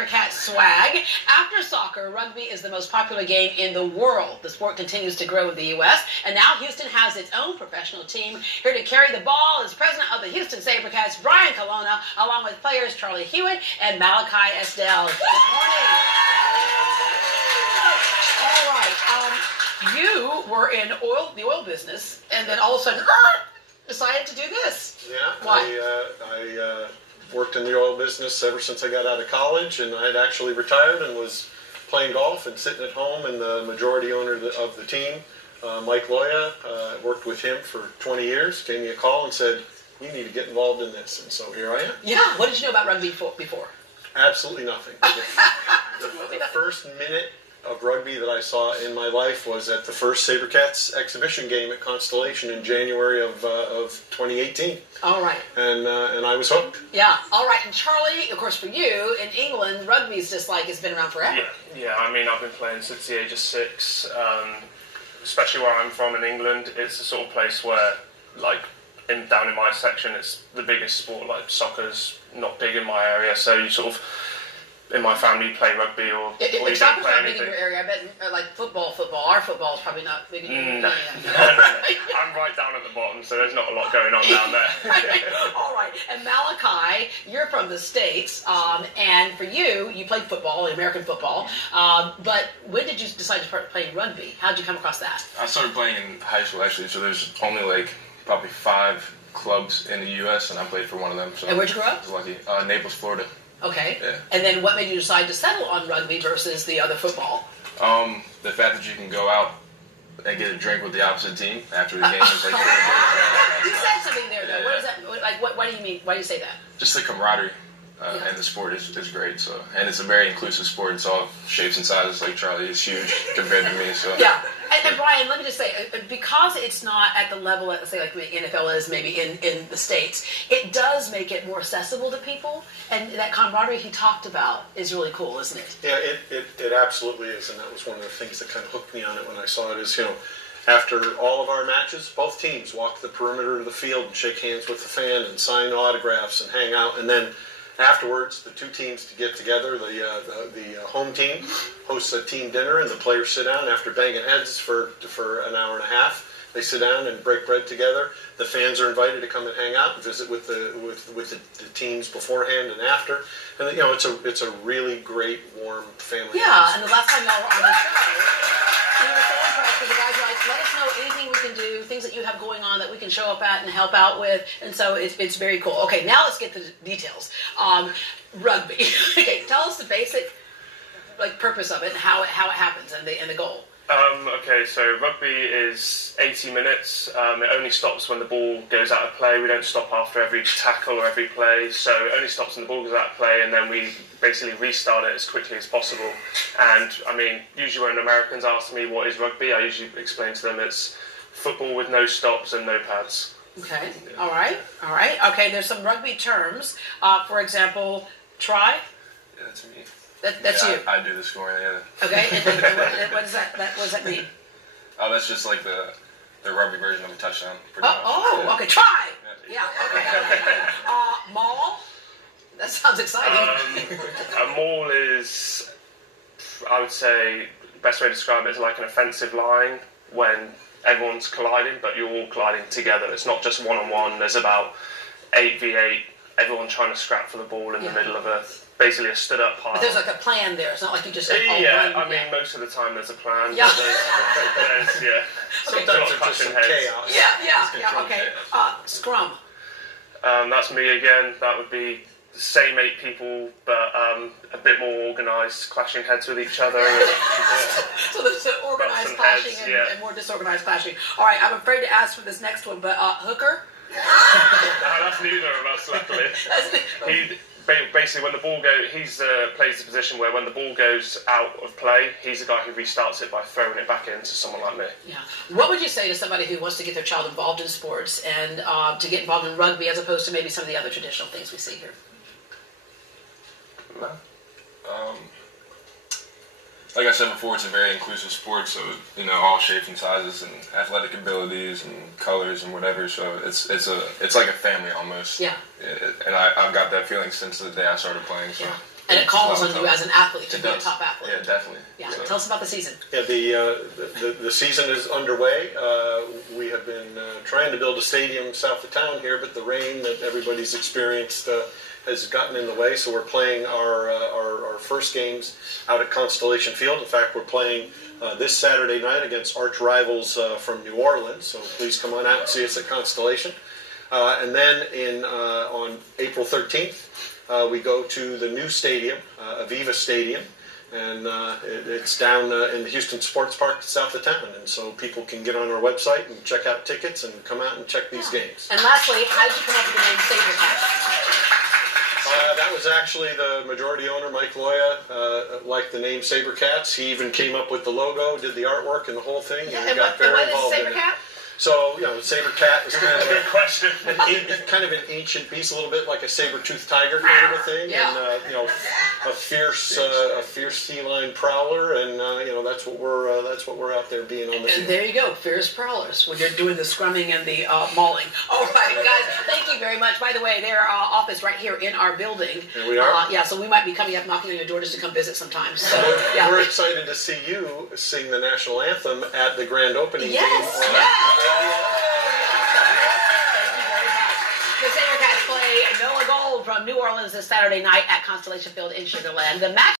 Sabercats swag. After soccer, rugby is the most popular game in the world. The sport continues to grow in the U.S., and now Houston has its own professional team. Here to carry the ball is president of the Houston Sabercats, Brian Colonna, along with players Charlie Hewitt and Malachi Estelle. Good morning. All right. You were in the oil business, and then all of a sudden, decided to do this. Yeah. Why? I worked in the oil business ever since I got out of college, and I had actually retired and was playing golf and sitting at home, and the majority owner of the team, Mike Loya, worked with him for 20 years, gave me a call and said, you need to get involved in this, and so here I am. Yeah. What did you know about rugby before? Absolutely nothing. The first minute of rugby that I saw in my life was at the first Sabercats exhibition game at Constellation in January of 2018. All right. And I was hooked. Yeah. All right. And Charlie, of course, for you in England, rugby's just like it's been around forever. Yeah. I mean, I've been playing since the age of 6. Especially where I'm from in England, it's the sort of place where, like, down in my section, it's the biggest sport. Like, soccer's not big in my area, so you sort of, in my family, play rugby or you don't soccer's play not big in anything. your area. I bet, like football. Our football is probably not big in your area. No. I'm right down at the bottom, so there's not a lot going on down there. All right. And Malachi, you're from the States, and for you played football, American football. But when did you decide to start playing rugby? How did you come across that? I started playing in high school, actually, so there's only like probably 5 clubs in the U.S., and I played for one of them. So and where'd you grow up? I was lucky. Naples, Florida. Okay. Yeah. And then what made you decide to settle on rugby versus the other football? The fact that you can go out and get a drink with the opposite team after the game is like... You said something there, though. Yeah. What is that? Like, what do you mean? Why do you say that? Just the camaraderie and the sport is great. So, and it's a very inclusive sport. It's all shapes and sizes. Like Charlie is huge compared to me. So yeah. And Brian, let me just say, because it's not at the level, let's say, like the NFL is maybe in the States, it does make it more accessible to people, and that camaraderie he talked about is really cool, isn't it? Yeah, it absolutely is, and that was one of the things that kind of hooked me on it when I saw it is, after all of our matches, both teams walk the perimeter of the field and shake hands with the fan and sign autographs and hang out, and then afterwards, the 2 teams to get together. The home team hosts a team dinner, and the players sit down after banging heads for an hour and a half. They sit down and break bread together. The fans are invited to come and hang out and visit with the teams beforehand and after. And it's a really great, warm family. Yeah, and the last time y'all were on the show, we were so impressed. The guys were like, let us know anything we can do, things that you have going on that we can show up at and help out with. And so it's very cool. Okay, now let's get to the details. Rugby. Okay, tell us the basic purpose of it and how it happens and the goal. Okay, so rugby is 80 minutes. It only stops when the ball goes out of play. We don't stop after every tackle or every play, so it only stops when the ball goes out of play, and then we basically restart it as quickly as possible. And, I mean, usually when Americans ask me what is rugby, I usually explain to them it's football with no stops and no pads. Okay, all right. Okay, there's some rugby terms. For example, try. Yeah, that's me. That's you. I do the scoring. Yeah. Okay, and what does that mean? Oh, that's just like the rugby version of a touchdown. Pretty much. Yeah. Okay, try. Yeah. Okay. Maul. That sounds exciting. A maul is, I would say, the best way to describe it is like an offensive line when everyone's colliding, but you're all colliding together. It's not just one-on-one. There's about 8v8. Everyone trying to scrap for the ball in the middle of basically a stood-up pile. But there's like a plan there. It's not like you just most of the time there's a plan. Yeah. Sometimes there's just some chaos. Yeah. Okay. Scrum. That's me again. That would be the same 8 people, but a bit more organised, clashing heads with each other. So there's organised clashing and more disorganised clashing. All right, I'm afraid to ask for this next one, but hooker? That's neither of us, luckily. Basically, when the ball goes, he plays the position where when the ball goes out of play, he's the guy who restarts it by throwing it back into someone like me. Yeah. What would you say to somebody who wants to get their child involved in sports and to get involved in rugby as opposed to maybe some of the other traditional things we see here? Like I said before, it's a very inclusive sport, so all shapes and sizes and athletic abilities and colors and whatever. So it's like a family almost. Yeah. And I've got that feeling since the day I started playing. So. Yeah. And it calls on you as an athlete to be a does. top athlete. Yeah, definitely. Yeah. So. Tell us about the season. Yeah, the season is underway. We have been trying to build a stadium south of town here, but the rain that everybody's experienced has gotten in the way. So we're playing our first games out at Constellation Field. In fact, we're playing this Saturday night against arch rivals from New Orleans. So please come on out and see us at Constellation. And then on April 13th, we go to the new stadium, Aviva Stadium, and it's down in the Houston Sports Park south of town. And so people can get on our website and check out tickets and come out and check these games. And lastly, how did you come up with the name Sabercats? That was actually the majority owner, Mike Loya, liked the name Sabercats. He even came up with the logo, did the artwork and the whole thing. Yeah, and got very involved in it. Sabercat? So, Sabercat is kind of Good question. kind of an ancient beast, a little bit like a saber-toothed tiger kind of a thing, Yeah. and a fierce feline prowler, and that's what we're out there being on the And field. there you go, fierce prowlers, when you're doing the scrumming and the mauling. All right, guys, thank you very much. By the way, their office right here in our building. Here we are. So we might be coming up, knocking on your door just to come visit sometime. So, We're excited to see you sing the national anthem at the grand opening Yes, game. yes. Thank you very much. The Sabercats play Nola Gold from New Orleans this Saturday night at Constellation Field in Sugar Land. The match